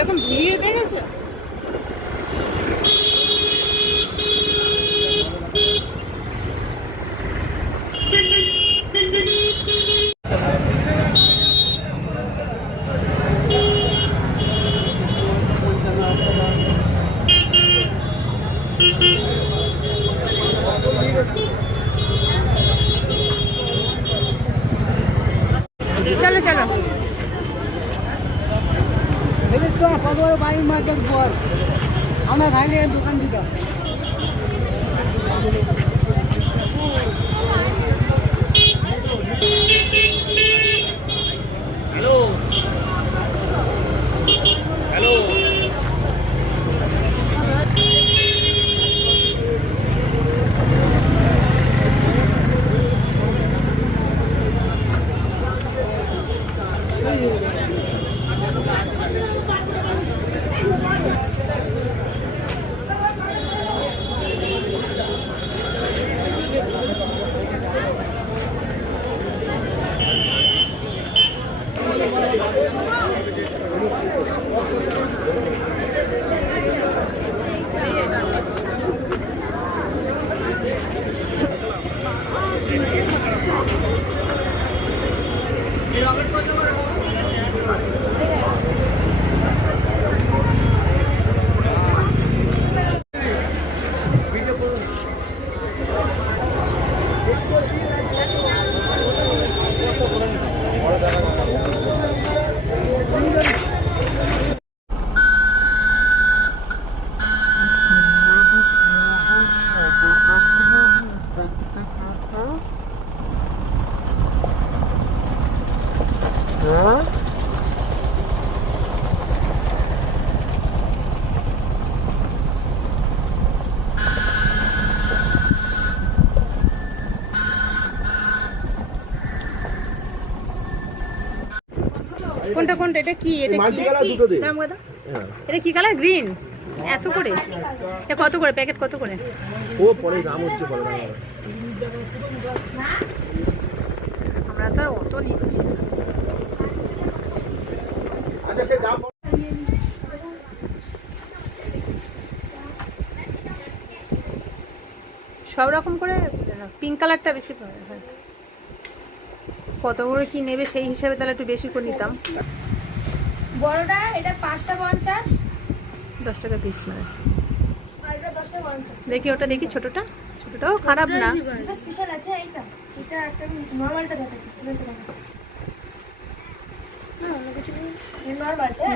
কীরকম ভিড় দেখেছ চলো কত বড় বাইক মার্কেট পর আমরা খাইলে দোকান দিতাম হ্যালো হ্যালো কোনটা কোনটা? এটা কি? এটা কি? দুটো দে। দাম কত হ্যাঁ। এটা কি কালার? গ্রিন। এত করে? এটা কত করে? প্যাকেট কত করে? ও পরে দাম হচ্ছে পরে দাম আমরা তো অত নিচ্ছি। আচ্ছা দাম সব রকম করে পিঙ্ক কালারটা বেশি পাওয়া যায় কত করে কি নেবে সেই হিসাবে তাহলে একটু বেশি করে নিতাম। বড়টা এটা পাঁচটা পঞ্চাশ। দশ টাকা পিস মানে। দেখি ওটা দেখি ছোটটা? ছোটটাও খারাপ না। স্পেশাল আছে এইটা। এটা একটা নর্মালটা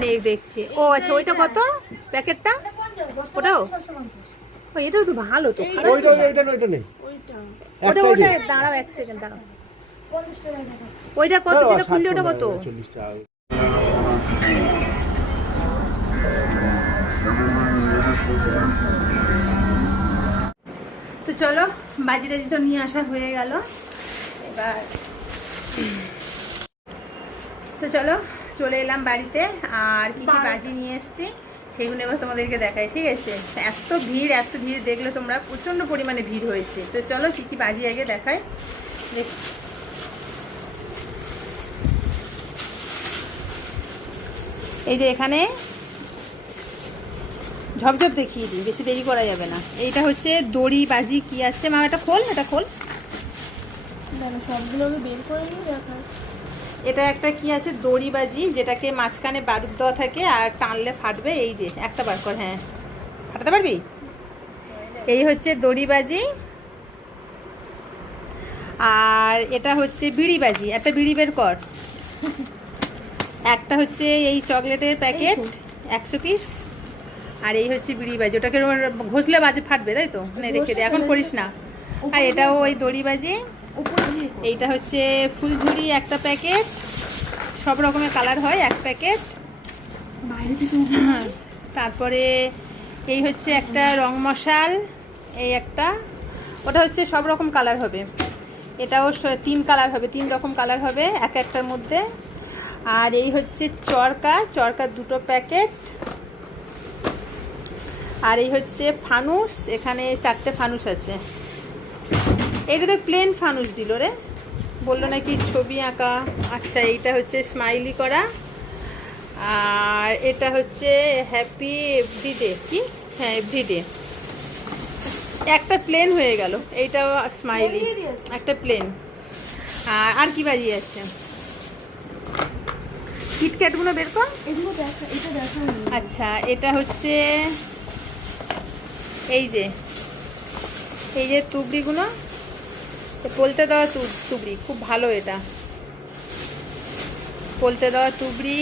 নেই দেখছি। ও আচ্ছা ওইটা কত? প্যাকেটটা? ওটাও? ও এটাও তো ভালো তো ওইটা ওইটা ওইটা নেই। ওটা। দাঁড়াও এক সেকেন্ড দাঁড়াও। ওইটা কত? যেটা খুললি ওটা কত? তো চলো বাজি টাজি তো নিয়ে আসা হয়ে গেল। এবার তো চলো চলে এলাম বাড়িতে। আর কি কি বাজি নিয়ে এসেছি সেগুলো এবার তোমাদেরকে দেখাই ঠিক আছে? এত ভিড় এত ভিড় দেখলে তোমরা প্রচণ্ড পরিমাণে ভিড় হয়েছে। তো চলো কি কি বাজি আগে দেখাই। দেখ এই যে এখানে ঝপঝপ দেখিয়ে দিই বেশি দেরি করা যাবে না। এইটা হচ্ছে দড়ি বাজি কি আছে? মা এটা খোল এটা খোল। সবগুলো আমি বের করে নিই এটা একটা কি আছে? দড়ি বাজি যেটাকে মাঝখানে বারুদ দেওয়া থাকে আর টানলে ফাটবে। এই যে একটা বার কর হ্যাঁ। ফাটাতে পারবি? এই হচ্ছে দড়ি বাজি। আর এটা হচ্ছে বিড়ি বাজি। একটা বিড়ি বের কর। একটা হচ্ছে এই চকলেটের প্যাকেট একশো পিস আর এই হচ্ছে বিড়ি বাজি। ওটাকে ঘষলে বাজে ফাটবে তাই তো? মানে রেখে দে এখন করিস না। আর এটাও ওই দড়ি বাজি। এইটা হচ্ছে ফুলঝুরি একটা প্যাকেট। সব রকমের কালার হয় এক প্যাকেট। তারপরে এই হচ্ছে একটা রং মশাল এই একটা। ওটা হচ্ছে সব রকম কালার হবে। এটাও তিন কালার হবে তিন রকম কালার হবে এক একটার মধ্যে। আর এই হচ্ছে চরকা চরকার দুটো প্যাকেট। আর এই হচ্ছে ফানুস এখানে চারটে ফানুস আছে। এটা তো প্লেন ফানুস দিল রে। বলল নাকি ছবি আঁকা। আচ্ছা এইটা হচ্ছে স্মাইলি করা। আর এটা হচ্ছে হ্যাপি এভরিডে কি? হ্যাঁ এভরিডে একটা প্লেন হয়ে গেল। এইটাও স্মাইলি একটা প্লেন আর আর কি বাজি আছে? কিটক্যাটগুলো বের কর। এগুলো দেখা এটা দেখা আচ্ছা এটা হচ্ছে এই যে এই যে তুবড়িগুলো পলতে দেওয়া তুবড়ি খুব ভালো এটা। পলতে দেওয়া তুবড়ি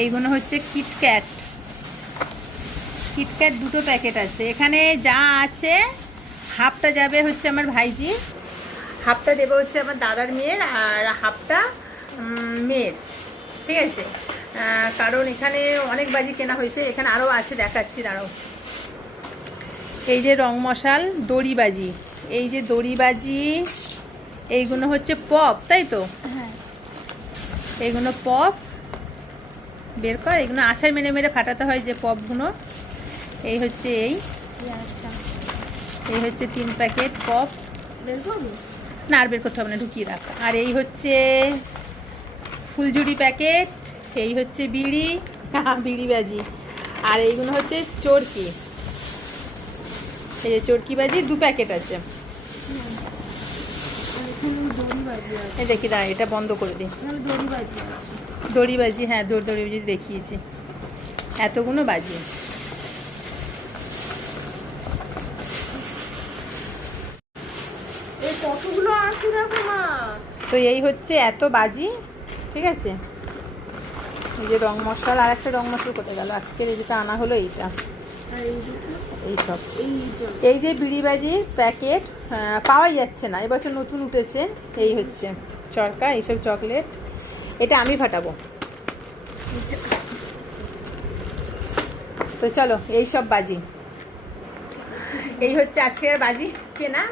এইগুলো হচ্ছে কিটক্যাট কিটক্যাট দুটো প্যাকেট আছে। এখানে যা আছে হাফটা যাবে হচ্ছে আমার ভাইজি। হাফটা দেবো হচ্ছে আমার দাদার মেয়ের আর হাফটা মেয়ের। ঠিক আছে। কারণ এখানে অনেক বাজি কেনা হয়েছে এখানে আরও আছে দেখাচ্ছি দাঁড়াও। এই যে রং মশাল দড়িবাজি এই যে দড়ি বাজি এইগুলো হচ্ছে পপ তাই তো? হ্যাঁ। এইগুলো পপ বের কর এগুলো আছাড় মেরে মেরে ফাটাতে হয় যে পপগুলো। এই হচ্ছে এই। এই এই হচ্ছে তিন প্যাকেট পপ। না আর বের করতে হবে না ঢুকিয়ে রাখ। আর এই হচ্ছে ফুলঝুরি প্যাকেট এই হচ্ছে বিড়ি বিড়ি বাজি আর এইগুলো হচ্ছে চরকি। এই যে চরকি বাজি দু প্যাকেট আছে। এই দেখি দাঁড়া এটা বন্ধ করে দিই। দড়ি বাজি হ্যাঁ দড়ি দড়ি বাজি দেখিয়েছি। এতগুলো বাজি এই কতগুলো আছে তো এই হচ্ছে এত বাজি ঠিক আছে? এই যে রং মশলা আর একটা রং মশলা কোথায় গেল? আজকের এই যেটা আনা হলো এইটা। এইসব। এই যে বিড়িবাজির প্যাকেট পাওয়াই যাচ্ছে না। এবছর নতুন উঠেছে এই হচ্ছে। চরকা এইসব চকলেট এটা আমি ফাটাবো। তো চলো এই সব বাজি। এই হচ্ছে আজকের বাজি কেনা।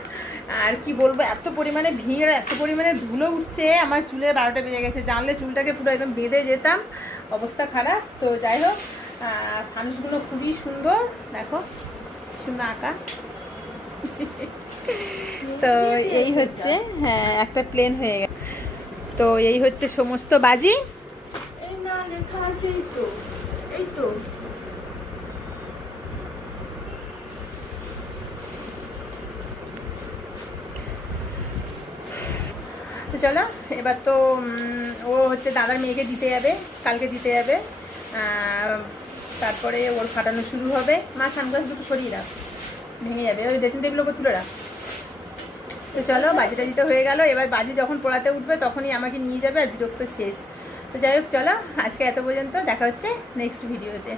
আর কি বলব, এত পরিমাণে ভিড়, এত পরিমাণে ধুলো উঠছে, আমার চুলের বারোটা বেজে গেছে। জানলে চুলটাকে পুরো একদম বেঁধে যেতাম, অবস্থা খারাপ। তো যাই হোক ফানুসগুলো খুবই সুন্দর। দেখো, সুন্দর আঁকা। তো এই হচ্ছে হ্যাঁ একটা প্লেন হয়ে গেছে। তো এই হচ্ছে সমস্ত বাজি। এই না, লেখা আছে এই তো এই তো। চলো। এবার তো ও হচ্ছে দাদার মেয়েকে দিতে যাবে, কালকে দিতে যাবে। তারপরে ওর ফাটানো শুরু হবে। মা সানগ্লাস দুটো সরিয়ে রাখ ভেঙে যাবে। ওই ড্রেসিং টেবিলের উপর তুলে রাখ। তো চলো বাজি টাজিটা হয়ে গেল। এবার বাজি যখন পড়াতে উঠবে, তখনই আমাকে নিয়ে যাবে আর বিরক্ত শেষ। তো যাই হোক, চলো, আজকে এত পর্যন্ত দেখা হচ্ছে নেক্সট ভিডিওতে